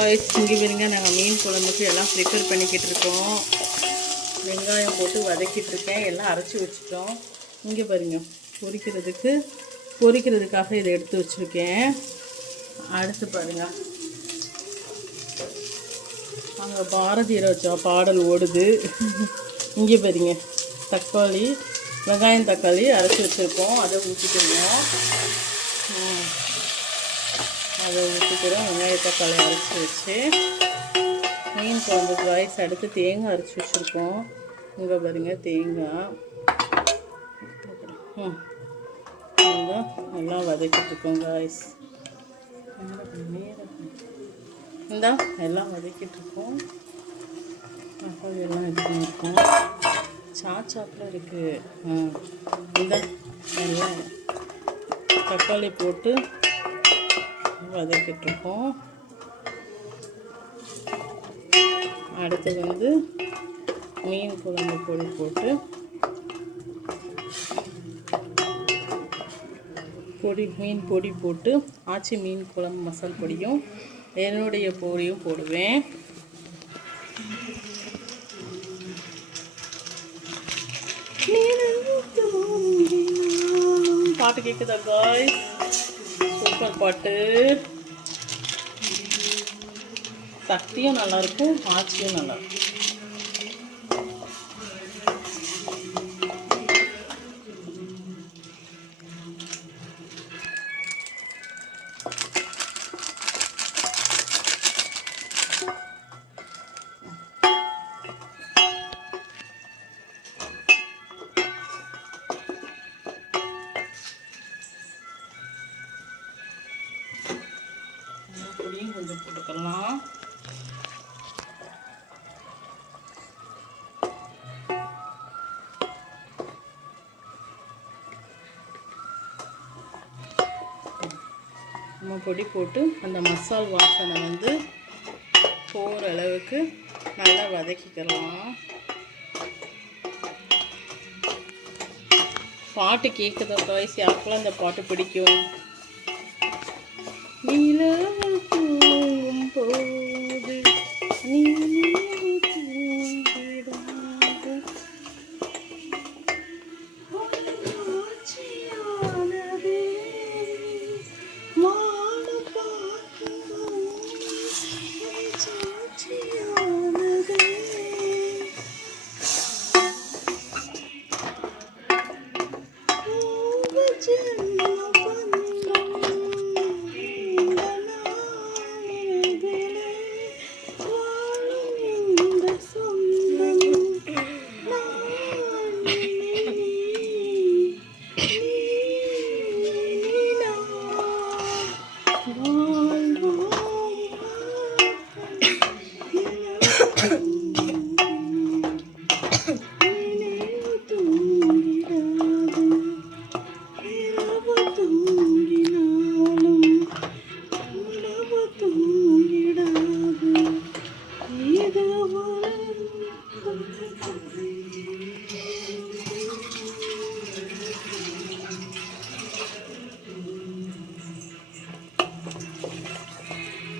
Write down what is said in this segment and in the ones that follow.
இங்கே பாருங்க, நாங்கள் மீன் குழம்புக்கு எல்லாம் ப்ரிப்பேர் பண்ணிக்கிட்டு இருக்கோம். வெங்காயம் போட்டு வதக்கிட்டு இருக்கேன். எல்லாம் அரைச்சி வச்சுட்டோம். இங்கே பாருங்க, பொரிக்கிறதுக்காக இதை எடுத்து வச்சுருக்கேன். அடுத்து பாருங்க, அங்கே பாரதி ராஜா பாடல் ஓடுது. இங்கே பாருங்க, தக்காளி, வெங்காயம் தக்காளி அரைச்சி வச்சுருக்கோம். அதை ஊற்றிக்கிறோம். வெங்காய தக்காளி அரைச்சி வச்சு மீன் குழம்பு காய்ஸ். அடுத்து தேங்காய் அரைச்சி வச்சுருக்கோம். இங்கே பாருங்க, தேங்காய் எல்லாம் வதக்கிட்டுருக்கோம் காய்ஸ். இந்தா எல்லாம் வதக்கிட்டுருக்கோம். தக்காளி எல்லாம் இது பண்ணியிருக்கோம். சாப்பில் இருக்குது. இந்த எல்லாம் தக்காளி போட்டு வதக்கிட்டுருக்கோம். அடுத்து வந்து மீன் குழம்பு பொடி போட்டு மீன் பொடி போட்டு ஆச்சி மீன் குழம்பு மசால் பொடியும் என்னுடைய பொடியும் போடுவேன். பாட்டு கேட்குதா காய்ஸ்? சூப்பர் பாட்டு. சக்தியும் நல்லாயிருக்கும், ஆச்சியும் நல்லாயிருக்கும். பொடியும் கொஞ்சம் போட்டுக்கலாம். நம்ம பொடி போட்டு அந்த மசால் வாசனை வந்து போகிற அளவுக்கு நல்லா வதக்கிக்கலாம். பாட்டு கேட்குதா காய்ஸ்? யாருக்கெல்லாம் இந்த பாட்டு பிடிக்கும்? நிலவு தூங்கும் போது நீ தூங்கிடாது, ஆட்சியானதே மானம் பார்க்கும் சாட்சியானதே.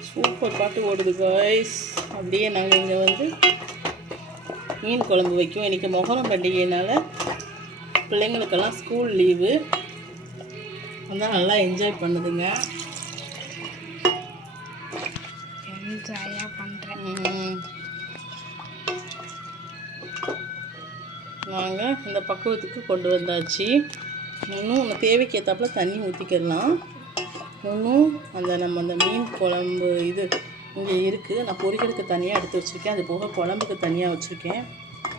சூப்பர் பாட்டு ஓடுது காய்ஸ். அப்படியே நாங்கள் இங்கே வந்து மீன் குழம்பு வைக்கும். இன்றைக்கி மொஹரம் பண்டிகையினால் பிள்ளைங்களுக்கெல்லாம் ஸ்கூல் லீவு, அதான் நல்லா என்ஜாய் பண்ணுதுங்க. என்ஜாயாக பண்ணுறேன். நாங்கள் இந்த பக்குவத்துக்கு கொண்டு வந்தாச்சு. இன்னும் தேவைக்கு ஏற்றாப்புல தண்ணி ஊற்றிக்கிடலாம். இன்னும் நம்ம அந்த மீன் குழம்பு இது இங்கே இருக்குது. நான் பொரிக்கிறதுக்கு தனியாக எடுத்து வச்சுருக்கேன். அது போக குழம்புக்கு தனியாக வச்சுருக்கேன்.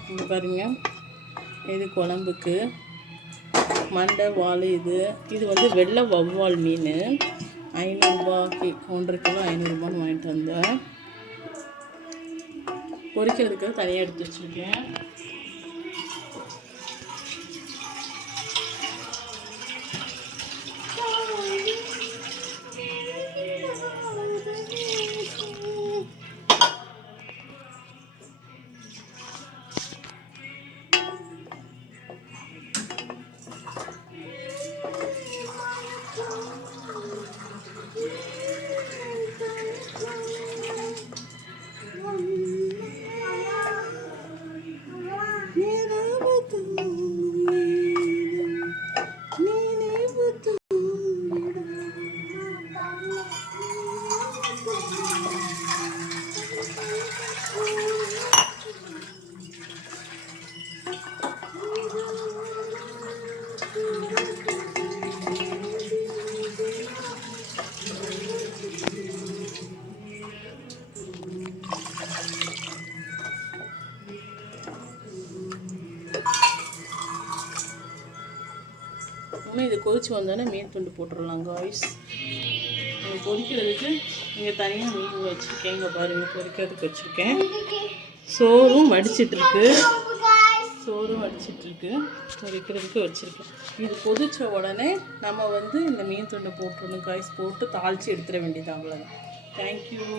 இங்கே பாருங்கள், இது குழம்புக்கு மண்டை வால். இது வந்து வெள்ளை வவ்வால் மீன் 500 ரூபாய்க்கு 1.5 கிலோ 500 ரூபான்னு வாங்கிட்டு வந்தேன். பொரிக்கிறதுக்கு தனியாக எடுத்து வச்சுருக்கேன். கொதிச்சு வந்தோடனே மீன் துண்டு போட்டுடலாம் காய்ஸ். பொரிக்கிறதுக்கு இங்கே தனியாக மீன் வச்சுருக்கேன். இங்கே பாருங்கள், பொரிக்கிறதுக்கு வச்சுருக்கேன். சோறும் வடிச்சிட்ருக்கு, பொரிக்கிறதுக்கு வச்சுருக்கேன். இது கொதிச்ச உடனே நம்ம வந்து இந்த மீன் துண்டை போட்டுடணும் காய்ஸ். போட்டு தாளித்து எடுத்துட வேண்டியது, அவ்வளோதான். தேங்க்யூ.